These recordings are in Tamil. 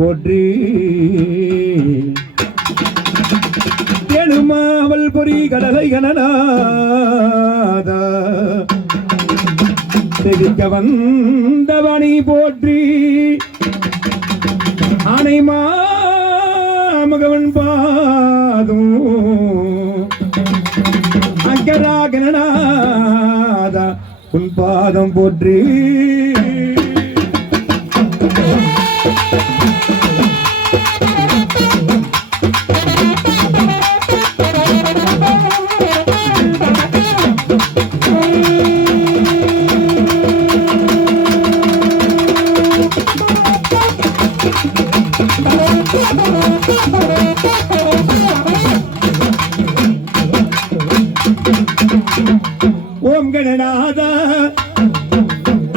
போற்றி எழுமாவல் பொறி கடலை கணநாதா செவிக்க வந்தவனி போற்றி ஆனை மாமகவன் பாதும் அங்கரா கணநாதா உன் பாதம் போற்றி ஓம் கணநாதா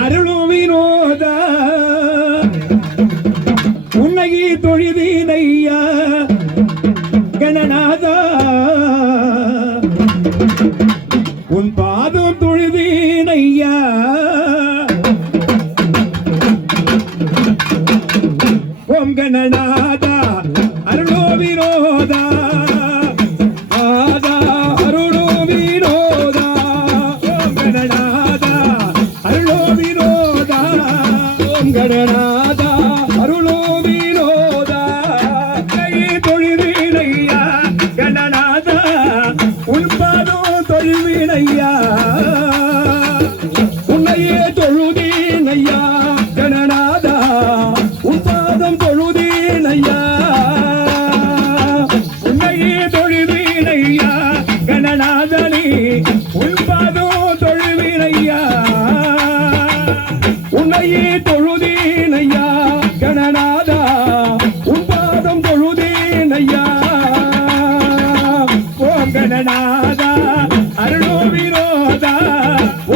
அருளும் வினோதா உன்னகி தொழுதீனையா கணநாதா உன் பாதம் தொழுதீனையா ஓம் கணநாதா அருளோ வினோதா கணநாதா அருளோ வினோதா தொழுவீனையா கணநாதா உன் பாதம் தொழுவீனையா உன்னையே தொழுதீனையா கணநாதா உன் பாதம் தொழுதீனையா உன்னையே தொழுவீனையா கணநாதனே உன் பாதம் தொழுவீனையா உன்னையே தொழுதீனையா கணநாதா உன் பாதம் தொழுதீனையா ஓம் கணநாதா அருளோ வினோதா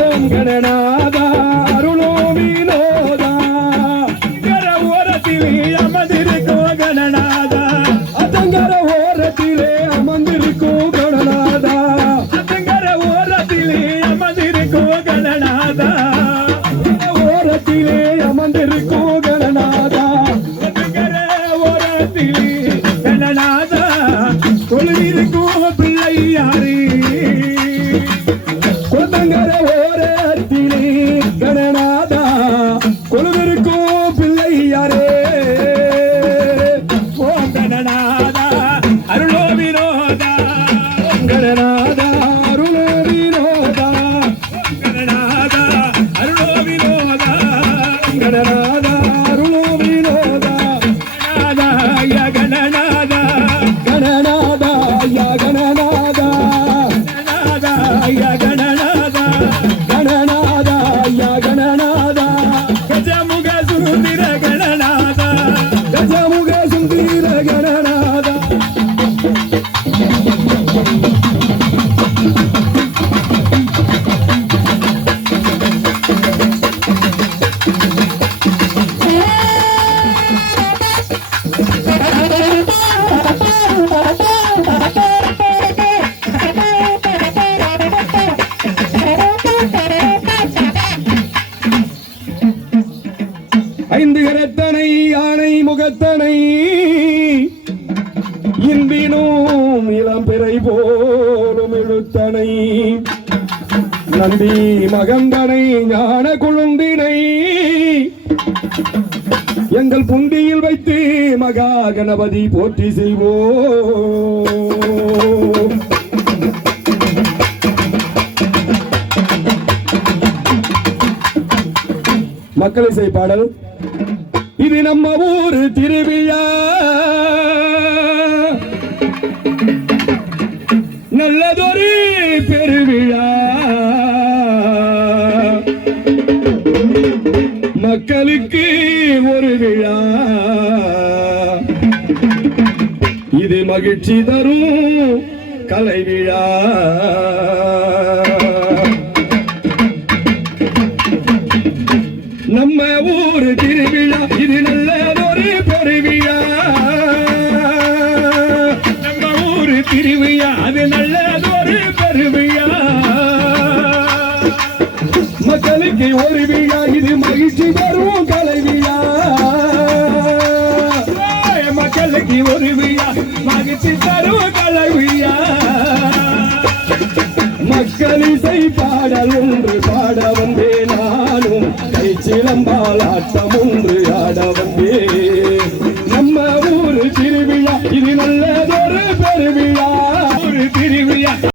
ஓம் கணநாதா அருளோ வினோதா கர ஓரத்திலே அமர்ந்திருக்கோ கணநாதா அதங்கர ஓரத்திலே அமர்ந்திருக்கோ கணநாதா அதங்கர ஓரத்திலே அமர்ந்திருக்கோ கணநாதா அமர்ந்திருக்கோ கணநாதா ஓரத்திலே கணநாதா கொள்ளிருக்கோ பிள்ளை யாரு கொத்தங்கர ஓரத்திலே கணநாதா கொள்ளிருக்கோ பிள்ளை யாரே ஓம் கணநாதா அருளோ வினோதா கணநாதா அருளோ வினோதா கணநாதா அருளோ வினோதா கணநாதா அருளோ வினோதா கணநாதா கணநாதா கணநாதா கணநாதா கணநாதா கணநாதா கஜமுக சுந்தர கணநாதா கஜமுக சுந்தர கணநாதா ஐந்து கரத்தனை யானை முகத்தனை இன்பினும் இளம்பிறை போலும் எழுத்தனை நந்தி மகந்தனை ஞான குழுந்தினை எங்கள் புண்டியில் வைத்து மகா கணபதி போற்றி செய்வோம். மக்களிசை பாடல். இது நம்ம ஊரு திருவிழா, நல்லதொரு பெருவிழா, மக்களுக்கு ஒரு விழா, இது மகிழ்ச்சி தரும் கலை விழா. நம்ம ஊரு திருவிழா, இது நல்லதொரு பெருவிழா. நம்ம ஊரு திருவிழா, அது நல்லதொரு பெருவிழா, மக்களுக்கு ஒரு விழா, இது மகிழ்ச்சி தரும் கலை விழா. மாப்பிள்ளைக்கு ஒரு விழா மகிழ்ச்சி தரும் கலை விழா மக்கள் இசை பாடல் ஒன்று பாட வந்தே நானும் கை சிலம்பால் ஆட்டம் ஒன்று ஆட வந்தே